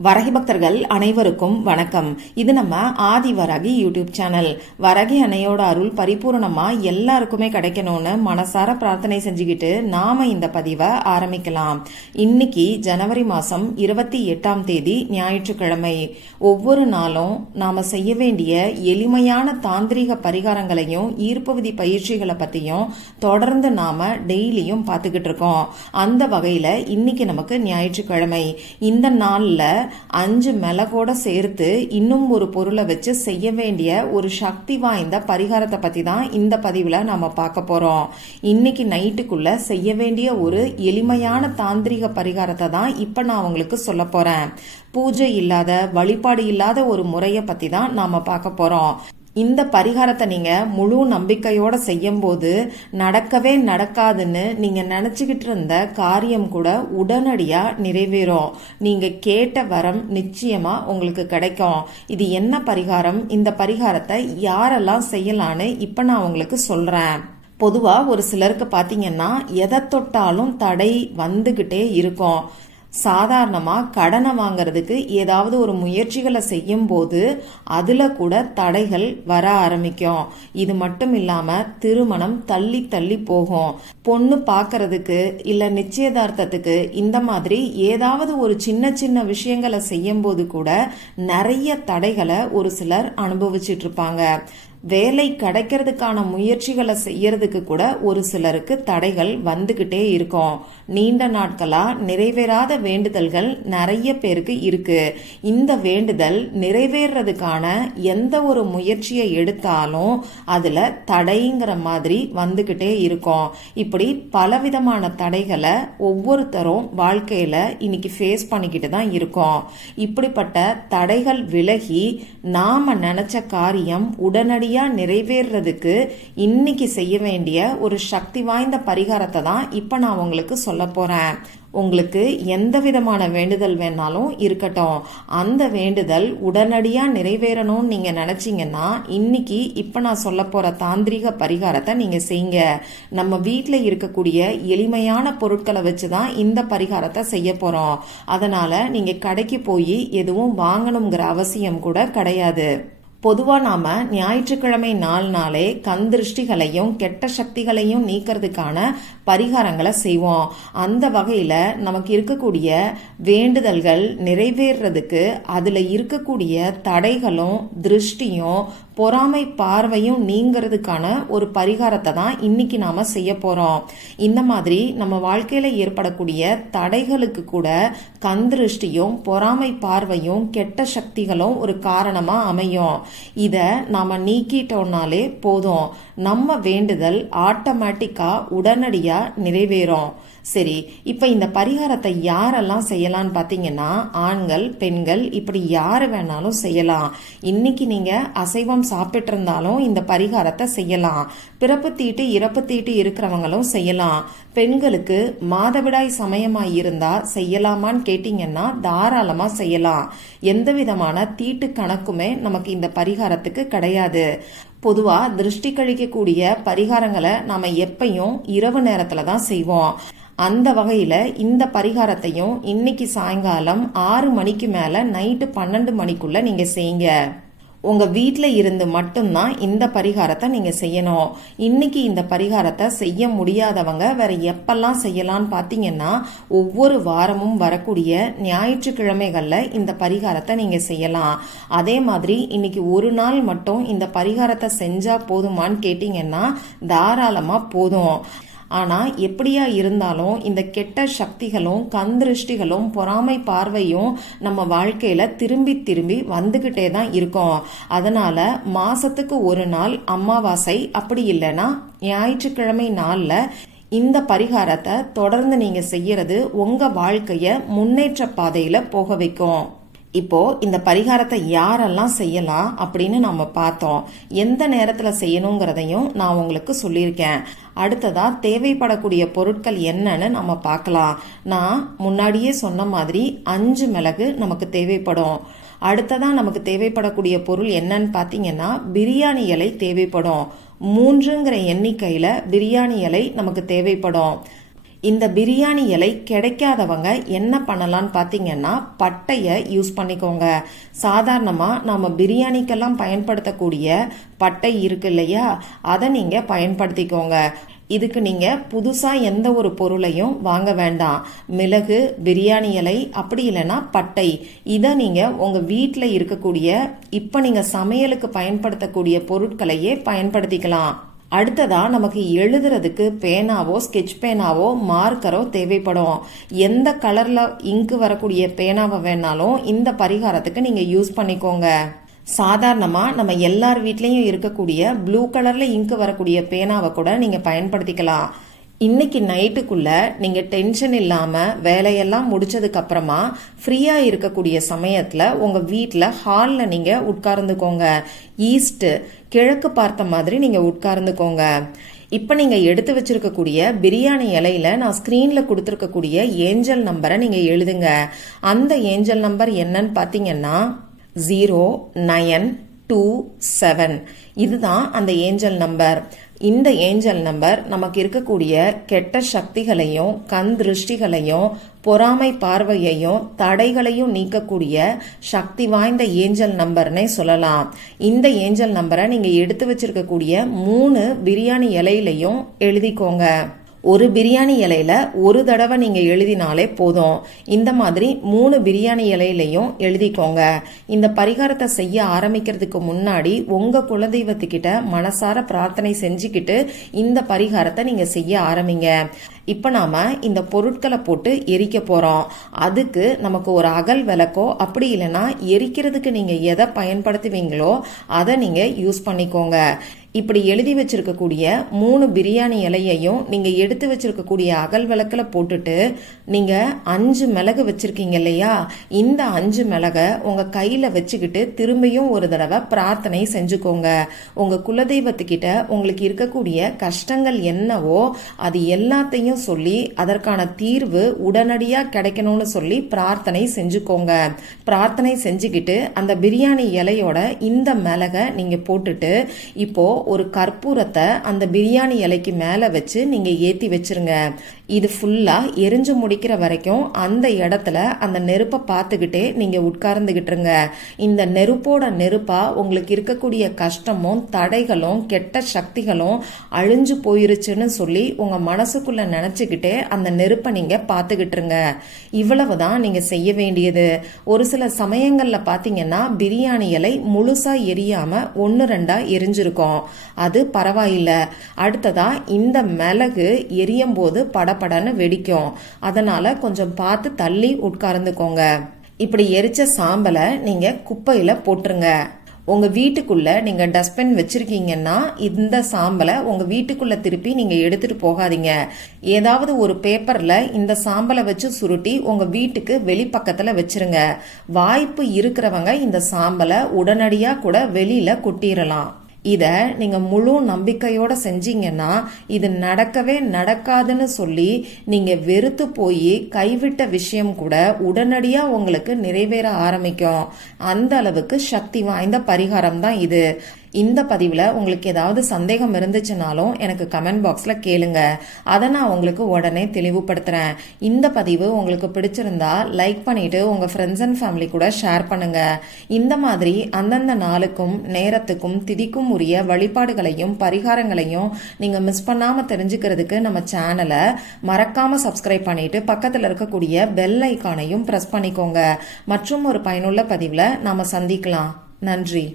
வரகி பக்தர்கள் அனைவருக்கும் வணக்கம். இது நம்ம ஆதி வரகி யூடியூப் சேனல். வரகி அன்னையோட அருள் பரிபூர்ணமா எல்லாருக்குமே கிடைக்கணும்னு மனசார பிரார்த்தனை செஞ்சுக்கிட்டு நாம இந்த பதிவை ஆரம்பிக்கலாம். இன்னைக்கு ஜனவரி மாசம் 28ஆம் தேதி ஞாயிற்றுக்கிழமை. ஒவ்வொரு நாளும் நாம செய்ய வேண்டிய எளிமையான தாந்திரிக பரிகாரங்களையும் ஈர்ப்புவிதி பயிற்சிகளை பத்தியும் தொடர்ந்து நாம டெய்லியும் பார்த்துக்கிட்டு இருக்கோம். அந்த வகையில இன்னைக்கு நமக்கு ஞாயிற்றுக்கிழமை. இந்த நாள்ல 5 மிளகோட சேர்த்து இன்னும் ஒரு பொருளை வச்சு செய்ய வேண்டிய ஒரு சக்தி வாய்ந்த பரிகாரத்தை பத்தி தான் இந்த பதிவுல நாம பார்க்க போறோம். இன்னைக்கு நைட்டுக்குள்ள செய்ய வேண்டிய ஒரு எளிமையான தாந்திரிக பரிகாரத்தை தான் இப்ப நான் உங்களுக்கு சொல்ல போறேன். பூஜை இல்லாத, வழிபாடு இல்லாத ஒரு முறையை பத்தி தான் நாம பார்க்க போறோம். இந்த பரிகாரத்தை நீங்க முழு நம்பிக்கையோட செய்யும் போது நடக்கவே நடக்காதுன்னு நீங்க நினைச்சுக்கிட்டு இருந்த காரியம் கூட உடனடியா நிறைவேறும். நீங்க கேட்ட வரம் நிச்சயமா உங்களுக்கு கிடைக்கும். இது என்ன பரிகாரம், இந்த பரிகாரத்தை யாரெல்லாம் செய்யலான்னு இப்ப நான் உங்களுக்கு சொல்றேன். பொதுவா ஒரு சிலருக்கு பாத்தீங்கன்னா எதை தொட்டாலும் தடை வந்துகிட்டே இருக்கும். சாதாரணமா கடனை வாங்கறதுக்கு ஏதாவது ஒரு முயற்சிகளை செய்யும் போது அதுல கூட தடைகள் வர ஆரம்பிக்கும். இது மட்டும் இல்லாம திருமணம் தள்ளி தள்ளி போகும். பொண்ணு பாக்கிறதுக்கு இல்ல நிச்சயதார்த்தத்துக்கு இந்த மாதிரி ஏதாவது ஒரு சின்ன சின்ன விஷயங்களை செய்யும் போது கூட நிறைய தடைகளை ஒரு சிலர் அனுபவிச்சுட்டு இருப்பாங்க. வேலை கிடைக்கிறதுக்கான முயற்சிகளை செய்யறதுக்கு கூட ஒரு சிலருக்கு தடைகள் வந்துகிட்டே இருக்கும். நீண்ட நாட்களா நிறைவேறாத வேண்டுதல்கள் நிறைய பேருக்கு இருக்கு. இந்த வேண்டுதல் நிறைவேறதுக்கான எந்த ஒரு முயற்சியை எடுத்தாலும் அதுல தடைங்கிற மாதிரி வந்துகிட்டே இருக்கும். இப்படி பலவிதமான தடைகளை ஒவ்வொருத்தரும் வாழ்க்கையில இன்னைக்கு ஃபேஸ் பண்ணிக்கிட்டு தான் இருக்கோம். இப்படிப்பட்ட தடைகள் விலகி நாம நினைச்ச காரியம் உடனடியாக நிறைவேறதுக்கு இன்னைக்கு செய்ய வேண்டிய ஒரு சக்தி வாய்ந்த பரிகாரத்தை தான் இப்ப நான் உங்களுக்கு சொல்ல போறேன். உங்களுக்கு எந்த விதமான வேண்டுதல் வேணாலும் இருக்கட்டும், அந்த வேண்டுதல் உடனடியா நிறைவேறணும்னு நீங்க நினைச்சீங்கன்னா இன்னைக்கு இப்ப நான் சொல்ல போற தாந்திரிக பரிகாரத்தை நீங்க செய்யுங்க. நம்ம வீட்டுல இருக்கக்கூடிய எளிமையான பொருட்களை வச்சுதான் இந்த பரிகாரத்தை செய்ய போறோம். அதனால நீங்க கடைக்கு போய் எதுவும் வாங்கணுங்கிற அவசியம் கூட கிடையாது. பொதுவா நாம ஞாயிற்றுக்கிழமை நாளே கந்திருஷ்டிகளையும் கெட்ட சக்திகளையும் நீக்கிறதுக்கான பரிகாரங்களை செய்வோம். அந்த வகையில நமக்கு இருக்கக்கூடிய வேண்டுதல்கள் நிறைவேறதுக்கு அதுல இருக்கக்கூடிய தடைகளும் திருஷ்டியும் பொறாமை பார்வையும் நீங்கிறதுக்கான ஒரு பரிகாரத்தை தான் இன்னைக்கு நாம செய்ய போறோம். இந்த மாதிரி நம்ம வாழ்க்கையில ஏற்படக்கூடிய தடைகளுக்கு கூட கந்திருஷ்டியும் பொறாமை பார்வையும் கெட்ட சக்திகளும் ஒரு காரணமா அமையும். இத நாம நீக்கிட்டோம்னாலே போதும், நம்ம வேண்டுதல் ஆட்டோமேட்டிக்கா உடனடியா நிறைவேறும். சரி, இப்ப இந்த பரிகாரத்தை யாரெல்லாம் செய்யலாம்னு பாத்தீங்கன்னா ஆண்கள், பெண்கள் இப்படி யாரு வேணாலும் செய்யலாம். இன்னைக்கு நீங்க அசைவம் சாப்பிட்டு இருந்தாலும் இந்த பரிகாரத்தை செய்யலாம். பிறப்பு தீட்டு இறப்பு தீட்டு இருக்கிறவங்களும் செய்யலாம். பெண்களுக்கு மாதவிடாய் சமயமாய் இருந்தா செய்யலாமான்னு கேட்டீங்கன்னா தாராளமா செய்யலாம். எந்த விதமான தீட்டு கணக்குமே நமக்கு இந்த பரிகாரத்துக்கு கிடையாது. பொதுவா திருஷ்டி கழிக்கக்கூடிய பரிகாரங்களை நாம எப்பயும் இரவு நேரத்துல தான் செய்வோம். அந்த வகையில இந்த பரிகாரத்தையும் இன்னைக்கு சாயங்காலம் 6 மணிக்கு மேல நைட்டு 12 மணிக்குள்ள நீங்க செய்யுங்க. உங்க வீட்டுல இருந்து மட்டும்தான் இந்த பரிகாரத்தை நீங்க செய்யணும். இன்னைக்கு இந்த பரிகாரத்தை செய்ய முடியாதவங்க வேற எப்பெல்லாம் செய்யலாம்னு பாத்தீங்கன்னா ஒவ்வொரு வாரமும் வரக்கூடிய ஞாயிற்றுக்கிழமைகள்ல இந்த பரிகாரத்தை நீங்க செய்யலாம். அதே மாதிரி இன்னைக்கு ஒரு நாள் மட்டும் இந்த பரிகாரத்தை செஞ்சா போதுமான்னு கேட்டீங்கன்னா தாராளமா போதும். ஆனா எப்படியா இருந்தாலும் இந்த கெட்ட சக்திகளும் கந்திருஷ்டிகளும் பொறாமை பார்வையும் நம்ம வாழ்க்கையில திரும்பி திரும்பி வந்துகிட்டே தான் இருக்கும். அதனால மாசத்துக்கு ஒரு நாள் அமாவாசை அப்படி இல்லைன்னா ஞாயிற்றுக்கிழமை நாள்ல இந்த பரிகாரத்தை தொடர்ந்து நீங்க செய்யறது உங்க வாழ்க்கைய முன்னேற்ற பாதையில போக வைக்கும். இப்போ இந்த பரிகாரத்தை யாரெல்லாம் செய்யலாம் அப்படின்னு நம்ம பார்த்தோம். எந்த நேரத்துல செய்யணுங்கிறதையும் நான் உங்களுக்கு சொல்லியிருக்கேன். அடுத்ததா தேவைப்படக்கூடிய பொருட்கள் என்னன்னு நம்ம பார்க்கலாம். நான் முன்னாடியே சொன்ன மாதிரி 5 மிளகு நமக்கு தேவைப்படும். அடுத்ததா நமக்கு தேவைப்படக்கூடிய பொருள் என்னன்னு பாத்தீங்கன்னா பிரியாணி இலை தேவைப்படும். 3ங்கிற எண்ணிக்கையில பிரியாணி இலை நமக்கு தேவைப்படும். இந்த பிரியாணி இலை கிடைக்காதவங்க என்ன பண்ணலாம்னு பாத்தீங்கன்னா பட்டைய யூஸ் பண்ணிக்கோங்க. சாதாரணமா நாம பிரியாணிக்கெல்லாம் பயன்படுத்தக்கூடிய பட்டை இருக்கு இல்லையா, அதை நீங்க பயன்படுத்திக்கோங்க. இதுக்கு நீங்க புதுசா எந்த ஒரு பொருளையும் வாங்க வேண்டாம். மிளகு, பிரியாணி இலை, அப்படி இல்லைன்னா பட்டை, இதை நீங்க உங்க வீட்டில் இருக்கக்கூடிய இப்ப நீங்க சமையலுக்கு பயன்படுத்தக்கூடிய பொருட்களையே பயன்படுத்திக்கலாம். அடுத்ததா நமக்கு எழுதுறதுக்கு பேனாவோ ஸ்கெட்ச் பேனாவோ மார்க்கரோ தேவைப்படும். எந்த கலர்ல இங்கு வரக்கூடிய பேனாவை வேணாலும் இந்த பரிகாரத்துக்கு நீங்க யூஸ் பண்ணிக்கோங்க. சாதாரணமா நம்ம எல்லார் வீட்லயும் இருக்கக்கூடிய ப்ளூ கலர்ல இங்கு வரக்கூடிய பேனாவை கூட நீங்க பயன்படுத்திக்கலாம். இன்னைக்கு நைட்டுக்குள்ள நீங்க டென்ஷன் இல்லாம வேலையெல்லாம் முடிச்சதுக்கு அப்புறமா ஃப்ரீயா இருக்கக்கூடிய சமயத்துல உங்க வீட்டுல ஹால்ல நீங்க உட்கார்ந்துக்கோங்க. ஈஸ்ட் கிழக்கு பார்த்த மாதிரி நீங்க உட்கார்ந்துக்கோங்க. இப்ப நீங்க எடுத்து வச்சிருக்கக்கூடிய பிரியாணி இலையில நான் ஸ்கிரீன்ல கொடுத்திருக்கக்கூடிய ஏஞ்சல் நம்பரை நீங்க எழுதுங்க. அந்த ஏஞ்சல் நம்பர் என்னன்னு பாத்தீங்கன்னா 0927. இதுதான் அந்த ஏஞ்சல் நம்பர். இந்த ஏஞ்சல் நம்பர் நமக்கு இருக்கக்கூடிய கெட்ட சக்திகளையும் கண் திருஷ்டிகளையும் பொறாமை பார்வையையும் தடைகளையும் நீக்கக்கூடிய சக்தி வாய்ந்த ஏஞ்சல் நம்பர்னே சொல்லலாம். இந்த ஏஞ்சல் நம்பரை நீங்க எடுத்து வச்சிருக்கக்கூடிய 3 பிரியாணி இலையிலையும் எழுதிக்கோங்க. ஒரு பிரியாணி இலையில ஒரு தடவை நீங்க எழுதினாலே போதும். இந்த மாதிரி 3 பிரியாணி இலையிலையும் எழுதிக்கோங்க. இந்த பரிகாரத்தை செய்ய ஆரம்பிக்கிறதுக்கு முன்னாடி உங்க குலதெய்வத்துக்கிட்ட மனசார பிரார்த்தனை செஞ்சுக்கிட்டு இந்த பரிகாரத்தை நீங்க செய்ய ஆரம்பிங்க. இப்ப நாம இந்த பொருட்களை போட்டு எரிக்க போறோம். அதுக்கு நமக்கு ஒரு அகல் விளக்கோ அப்படி இல்லைன்னா எரிக்கிறதுக்கு நீங்க எதை பயன்படுத்துவீங்களோ அதை நீங்க யூஸ் பண்ணிக்கோங்க. இப்படி எழுதி வச்சிருக்கக்கூடிய 3 பிரியாணி இலையையும் நீங்க எடுத்து வச்சிருக்கக்கூடிய அகல் விளக்குல போட்டுட்டு நீங்க 5 மிளகு வச்சிருக்கீங்க இல்லையா, இந்த 5 மிளகை உங்க கையில வச்சுக்கிட்டு திரும்பியும் ஒரு தடவை பிரார்த்தனை செஞ்சுக்கோங்க. உங்க குலதெய்வத்துக்கிட்ட உங்களுக்கு இருக்கக்கூடிய கஷ்டங்கள் என்னவோ அது எல்லாத்தையும் சொல்லி அதற்கான தீர்வு உடனடியா கிடைக்கணும்னு சொல்லி பிரார்த்தனை செஞ்சுக்கோங்க. பிரார்த்தனை செஞ்சுக்கிட்டு அந்த பிரியாணி இலையோட இந்த மிளகை நீங்க போட்டுட்டு இப்போ ஒரு கற்பூரத்தை அந்த பிரியாணி இலைக்கு மேல வச்சு நீங்க ஏத்தி வச்சிருங்க. இது ஃபுல்லா எரிஞ்சு முடிக்கிற வரைக்கும் அந்த இடத்துல அந்த நெருப்பை பார்த்துக்கிட்டே நீங்க உட்கார்ந்துகிட்டுருங்க. இந்த நெருப்போட நெருப்பா உங்களுக்கு இருக்கக்கூடிய கஷ்டமும் தடைகளும் கெட்ட சக்திகளும் அழிஞ்சு போயிருச்சுன்னு சொல்லி உங்க மனசுக்குள்ள நினைச்சுக்கிட்டே அந்த நெருப்பை நீங்க பார்த்துக்கிட்டுருங்க. இவ்வளவுதான் நீங்க செய்ய வேண்டியது. ஒரு சில சமயங்கள்ல பாத்தீங்கன்னா பிரியாணி இலை முழுசா எரியாம 1-2 எரிஞ்சிருக்கும். அது பரவாயில்ல. அடுத்ததா இந்த மிளகு எரியும் போது படபடன்னு வெடிக்கும். அதனால கொஞ்சம் பார்த்து தள்ளி உட்கார்ந்துக்கோங்க. இப்படி எரிச்ச சாம்பலை நீங்க குப்பையில போட்டுருங்க. உங்க வீட்டுக்குள்ள நீங்க டஸ்ட்பின் வச்சிருக்கீங்கன்னா இந்த சாம்பலை உங்க வீட்டுக்குள்ள திருப்பி நீங்க எடுத்துட்டு போகாதீங்க. ஏதாவது ஒரு பேப்பர்ல இந்த சாம்பலை வச்சு சுருட்டி உங்க வீட்டுக்கு வெளிப்பக்கத்துல வச்சிருங்க. வாய்ப்பு இருக்கிறவங்க இந்த சாம்பலை உடனடியா கூட வெளியில கொட்டிடலாம். இத நீங்க முழு நம்பிக்கையோட செஞ்சீங்கன்னா இது நடக்கவே நடக்காதுன்னு சொல்லி நீங்க வெறுத்து போய் கைவிட்ட விஷயம் கூட உடனடியா உங்களுக்கு நிறைவேற ஆரம்பிக்கும். அந்த அளவுக்கு சக்தி வாய்ந்த பரிகாரம் தான் இது. இந்த பதிவுல உங்களுக்கு ஏதாவது சந்தேகம் இருந்துச்சுனாலும் எனக்கு கமெண்ட் பாக்ஸ்ல கேளுங்க. அதை நான் உங்களுக்கு உடனே தெளிவுபடுத்துறேன். இந்த பதிவு உங்களுக்கு பிடிச்சிருந்தா லைக் பண்ணிட்டு உங்க ஃப்ரெண்ட்ஸ் அண்ட் ஃபேமிலி கூட ஷேர் பண்ணுங்க. இந்த மாதிரி அந்தந்த நாளுக்கும் நேரத்துக்கும் திதிக்கும் உரிய வழிபாடுகளையும் பரிகாரங்களையும் நீங்க மிஸ் பண்ணாம தெரிஞ்சுக்கிறதுக்கு நம்ம சேனலை மறக்காம சப்ஸ்கிரைப் பண்ணிட்டு பக்கத்துல இருக்கக்கூடிய பெல் ஐக்கானையும் பிரஸ் பண்ணிக்கோங்க. மற்றும் ஒரு பயனுள்ள பதிவுல நாம சந்திக்கலாம். நன்றி.